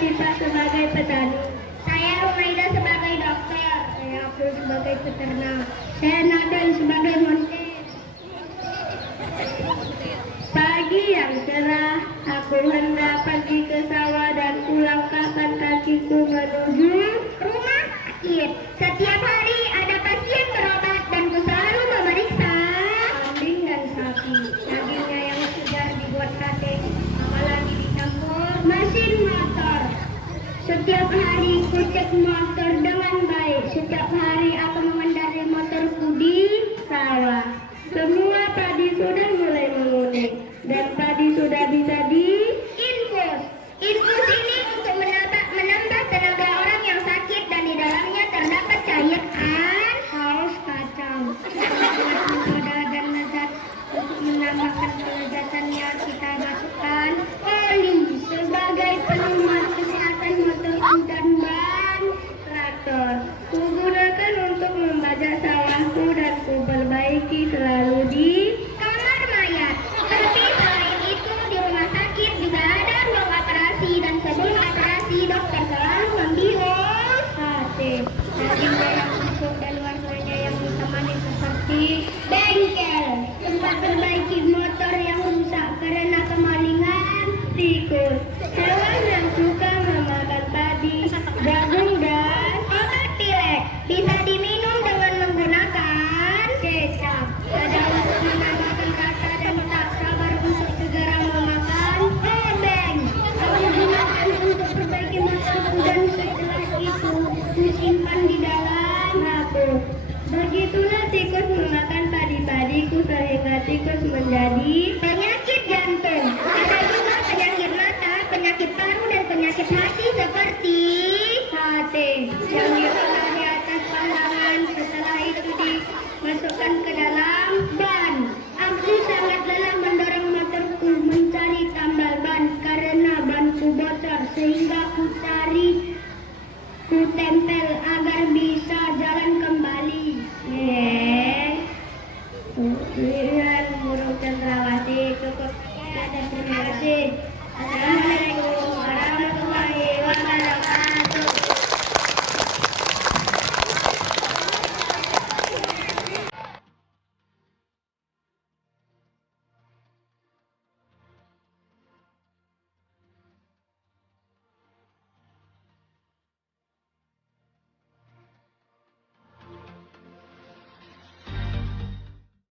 Latifa sebagai petani. Saya Rumaida sebagai dokter. Saya Abdul sebagai peternak. Saya Nadel sebagai montir. Pagi yang cerah, aku hendak pergi ke sawah dan ulangkan kakiku menuju Rumah sakit. Setiap hari ada pasien berobat dan ku selalu memeriksa kambing dan sapi. Dagingnya yang sudah dibuat sate, apalagi dicampur mesin motor. Setiap hari ku cek motor dengan baik. Setiap hari aku mengendarai motorku di sawah. Semua padi sudah mulai menguning dan padi sudah bisa Infus. Infus ini untuk menambah tenaga orang yang sakit dan di dalamnya terdapat cairan saus kacang. Soda dan lezat. Untuk menambahkan kelezatannya kita masukkan oli. sebagai penyelamat kesehatan motorku dan ban traktor. Kugunakan untuk membajak sawahku dan ku perbaiki selalu di Kamar mayat. Tapi selain itu di rumah sakit juga ada ruang operasi dan sebelum operasi dokter selalu membius sate. Dagingnya yang empuk dan warnanya yang ditemani seperti bengkel. Tempat perbaiki motor yang rusak karena kemalingan. tikus. Hewan yang suka memakan padi, jagung dan Obat pilek bisa diminum dengan menggunakan kecap. Ada untuk menambahkan rasa dan tak sabar untuk segera memakan obeng. Aku gunakan untuk perbaiki motorku dan setelah itu disimpan di dalam rak. Begitulah tikus memakan padi-padiku sehingga tikus menjadi Penyakit jantung. Ada juga penyakit mata, penyakit paru dan penyakit hati seperti sate yang diolah di atas pandangan. Setelah itu dimasukkan ke dalam ban. Aku sangat lelah mendorong motorku mencari tambal ban karena banku bocor sehingga ku tempel agar bisa jalan kembali. Burung cendrawasih cukup. Terima kasih.